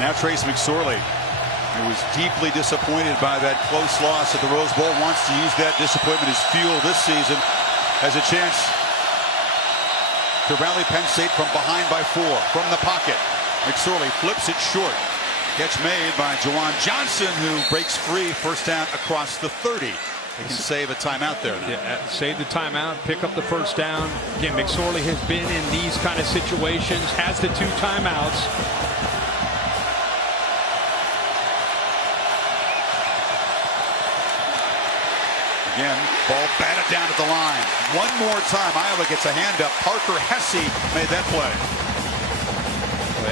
Now Trace McSorley, who was deeply disappointed by that close loss at the Rose Bowl, wants to use that disappointment as fuel this season, has a chance to rally Penn State from behind by 4 from the pocket. McSorley flips it short. Catch made by Juwan Johnson, who breaks free. First down across the 30. They can save a timeout there now. Yeah, save the timeout, pick up the first down. Again, McSorley has been in these kind of situations, has the 2 timeouts. Again, ball batted down at the line. One more time, Iowa gets a hand up. Parker Hesse made that play.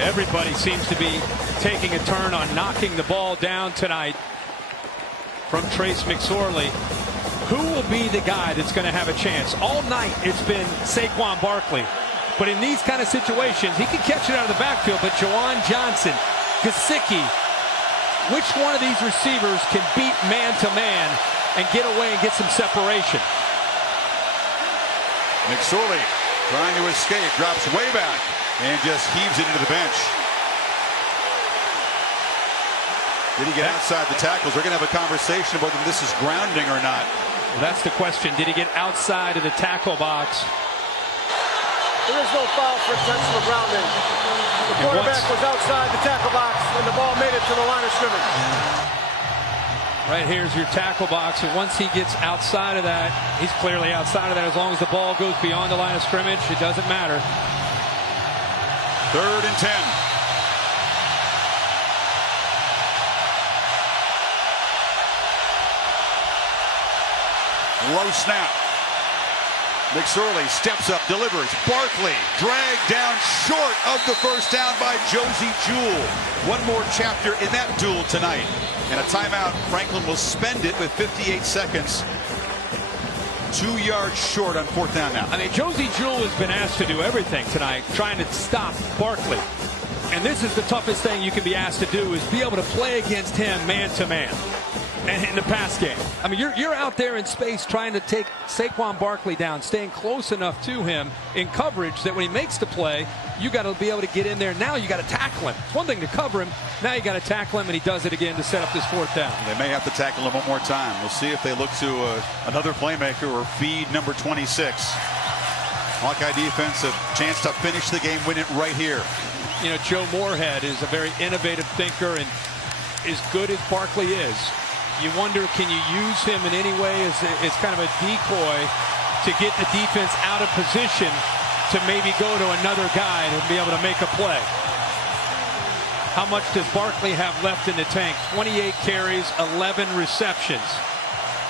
Everybody seems to be taking a turn on knocking the ball down tonight from Trace McSorley. Who will be the guy that's going to have a chance? All night it's been Saquon Barkley. But in these kind of situations, he can catch it out of the backfield. But Juwan Johnson, Gesicki, which one of these receivers can beat man-to-man and get away and get some separation? McSorley trying to escape, drops way back, and just heaves it into the bench. Did he get outside the tackles? We're going to have a conversation about whether this is grounding or not. Well, that's the question. Did he get outside of the tackle box? There is no foul for intentional grounding. The quarterback was outside the tackle box, and the ball made it to the line of scrimmage. Right here's your tackle box, and once he gets outside of that, he's clearly outside of that. As long as the ball goes beyond the line of scrimmage, it doesn't matter. 3rd and 10. Low snap. McSorley steps up, delivers. Barkley dragged down short of the first down by Josie Jewell. One more chapter in that duel tonight. And a timeout. Franklin will spend it with 58 seconds. 2 yards short on 4th down now. I mean, Josie Jewell has been asked to do everything tonight, trying to stop Barkley. And this is the toughest thing you can be asked to do, is be able to play against him man-to-man. And in the pass game, I mean, you're out there in space trying to take Saquon Barkley down, staying close enough to him in coverage that when he makes the play, you got to be able to get in there. Now you got to tackle him. It's one thing to cover him. Now you got to tackle him, and he does it again to set up this 4th down. They may have to tackle him one more time. We'll see if they look to another playmaker or feed number 26. Hawkeye defense, a chance to finish the game, win it right here. You know, Joe Moorhead is a very innovative thinker, and as good as Barkley is, you wonder, can you use him in any way as kind of a decoy to get the defense out of position to maybe go to another guy and be able to make a play? How much does Barkley have left in the tank? 28 carries, 11 receptions.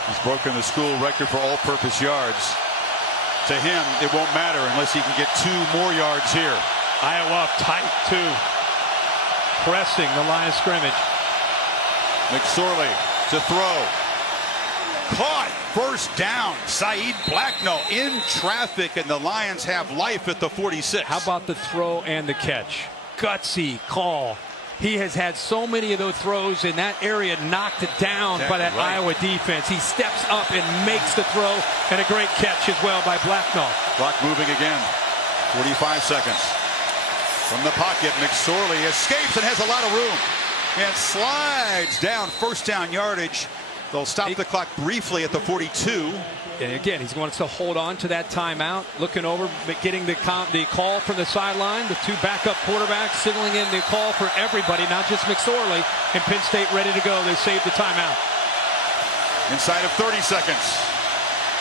He's broken the school record for all-purpose yards. To him, it won't matter unless he can get 2 more yards here. Iowa up tight, too. Pressing the line of scrimmage. McSorley to throw. Caught. First down. Saeed Blacknell in traffic, and the Lions have life at the 46. How about the throw and the catch? Gutsy call. He has had so many of those throws in that area knocked down by that Iowa defense. He steps up and makes the throw, and a great catch as well by Blacknell. Clock moving again. 45 seconds. From the pocket, McSorley escapes and has a lot of room. And slides down first down yardage. They'll stop the clock briefly at the 42. And again, he's going to hold on to that timeout, looking over, getting the call from the sideline with 2 backup quarterbacks, signaling in the call for everybody, not just McSorley. And Penn State ready to go. They saved the timeout. Inside of 30 seconds.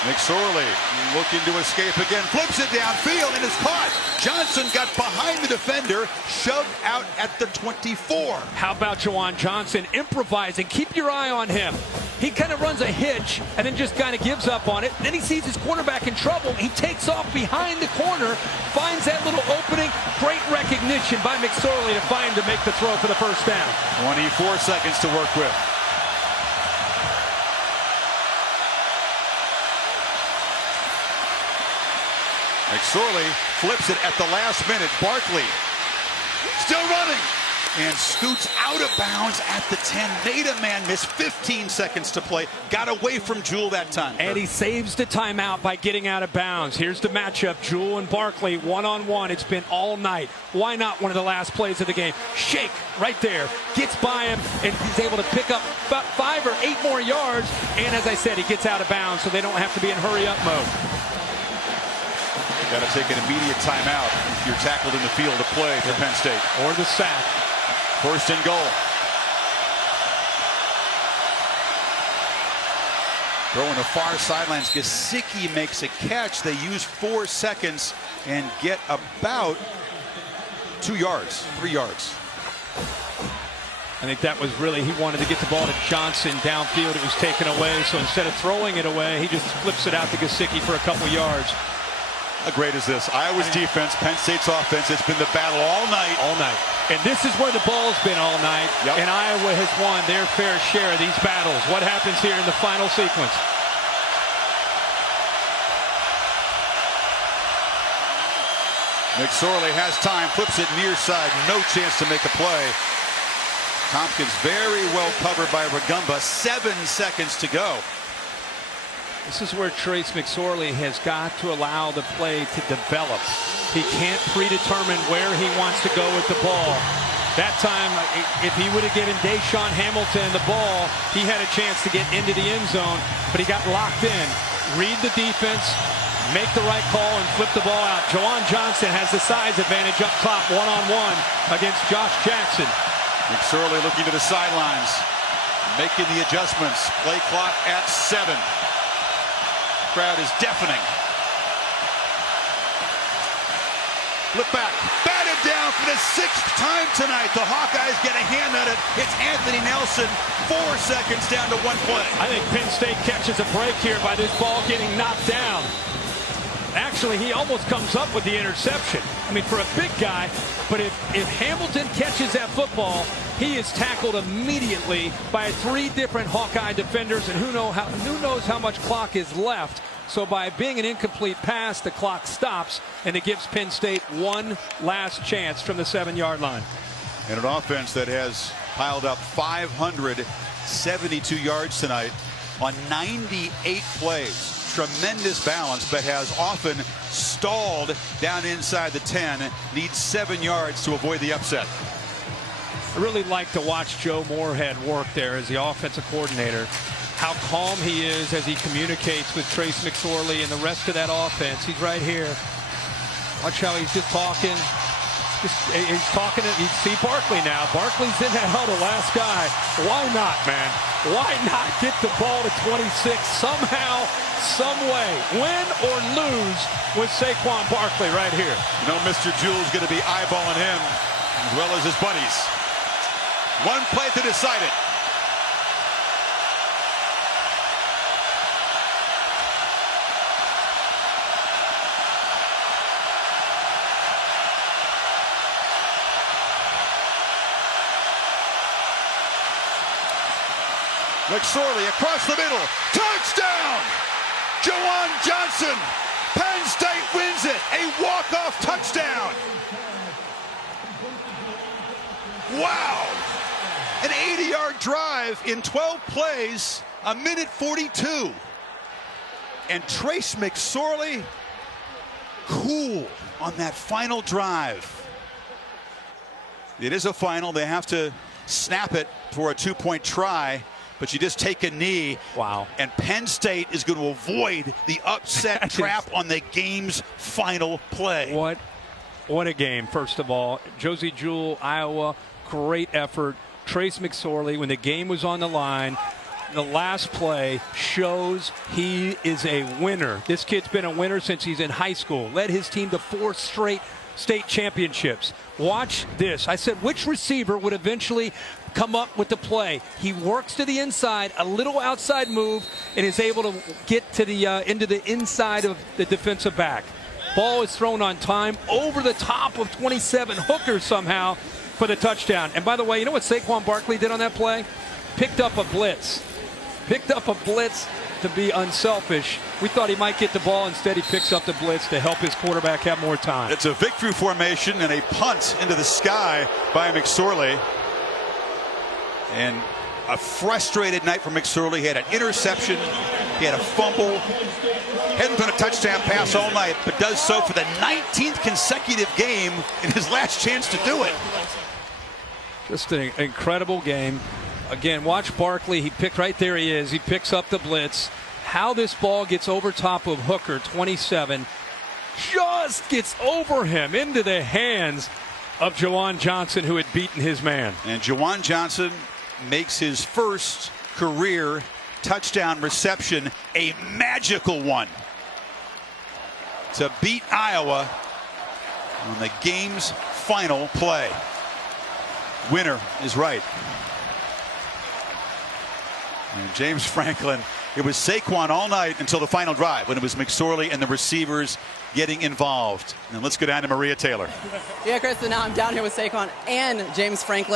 McSorley looking to escape again, flips it downfield and is caught. Johnson got behind the defender, shoved out at the 24. How about Juwan Johnson improvising? Keep your eye on him. He kind of runs a hitch and then just kind of gives up on it. Then he sees his cornerback in trouble. He takes off behind the corner, finds that little opening. Great recognition by McSorley to find to make the throw for the first down. 24 seconds to work with. McSorley flips it at the last minute. Barkley still running. and scoots out of bounds at the 10. Made a man miss. 15 seconds to play. Got away from Jewell that time. And he saves the timeout by getting out of bounds. Here's the matchup. Jewell and Barkley one-on-one. It's been all night. Why not one of the last plays of the game? Shake right there. Gets by him, and he's able to pick up about 5 or 8 more yards. And as I said, he gets out of bounds, so they don't have to be in hurry-up mode. Got to take an immediate timeout if you're tackled in the field to play for Penn State. Or the sack. First and goal. Throwing the far sidelines. Gesicki makes a catch. They use 4 seconds and get about 2 yards, 3 yards. I think that was really, he wanted to get the ball to Johnson downfield. It was taken away, so instead of throwing it away, he just flips it out to Gesicki for a couple yards. How great is this? Iowa's defense, Penn State's offense. It's been the battle all night. All night. And this is where the ball's been all night. Yep. And Iowa has won their fair share of these battles. What happens here in the final sequence? McSorley has time, flips it near side. No chance to make a play. Tompkins very well covered by Ragumba. 7 seconds to go. This is where Trace McSorley has got to allow the play to develop. He can't predetermine where he wants to go with the ball. That time, if he would have given Deshaun Hamilton the ball, he had a chance to get into the end zone, but he got locked in. Read the defense, make the right call, and flip the ball out. Jawan Johnson has the size advantage up top, one-on-one against Josh Jackson. McSorley looking to the sidelines, making the adjustments. Play clock at 7. Crowd is deafening. Flip back, batted down for the 6th time tonight. The Hawkeyes get a hand at it. It's Anthony Nelson. 4 seconds down to 1 play. I think Penn State catches a break here by this ball getting knocked down. Actually, he almost comes up with the interception. I mean, for a big guy, but if Hamilton catches that football, he is tackled immediately by 3 different Hawkeye defenders, and who knows how much clock is left. So by being an incomplete pass, the clock stops, and it gives Penn State one last chance from the 7-yard line. And an offense that has piled up 572 yards tonight on 98 plays. Tremendous balance, but has often stalled down inside the 10. Needs 7 yards to avoid the upset. I really like to watch Joe Moorhead work there as the offensive coordinator. How calm he is as he communicates with Trace McSorley and the rest of that offense. He's right here. Watch how he's just talking. He's talking. You see Barkley now. Barkley's in that huddle, last guy. Why not, man? Why not get the ball to 26 somehow, some way? Win or lose with Saquon Barkley right here. You know, Mr. Jewell's going to be eyeballing him as well as his buddies. 1 play to decide it. McSorley across the middle. Touchdown! Jawan Johnson. Penn State wins it. A walk-off touchdown. Wow. An 80-yard drive in 12 plays, a minute 42. And Trace McSorley, cool on that final drive. It is a final. They have to snap it for a 2-point try. But you just take a knee. Wow. And Penn State is going to avoid the upset trap on the game's final play. What a game, first of all. Josie Jewell, Iowa, great effort. Trace McSorley, when the game was on the line, the last play shows he is a winner. This kid's been a winner since he's in high school. Led his team to 4 straight state championships. Watch this. I said, which receiver would eventually come up with the play? He works to the inside, a little outside move, and is able to get to the into the inside of the defensive back. Ball is thrown on time over the top of 27 Hooker somehow for the touchdown. And by the way, you know what Saquon Barkley did on that play? Picked up a blitz. to be unselfish. We thought he might get the ball. Instead, he picks up the blitz to help his quarterback have more time. It's a victory formation and a punt into the sky by McSorley. And a frustrated night for McSorley. He had an interception. He had a fumble. Hadn't done a touchdown pass all night, but does so for the 19th consecutive game in his last chance to do it. Just an incredible game. Again, watch Barkley. He picked right there. He is. He picks up the blitz. How this ball gets over top of Hooker, 27, just gets over him into the hands of Juwan Johnson, who had beaten his man. And Juwan Johnson makes his first career touchdown reception a magical one to beat Iowa on the game's final play. Winner is right. And James Franklin, it was Saquon all night until the final drive when it was McSorley and the receivers getting involved. And let's go down to Maria Taylor. Yeah, Chris, so now I'm down here with Saquon and James Franklin.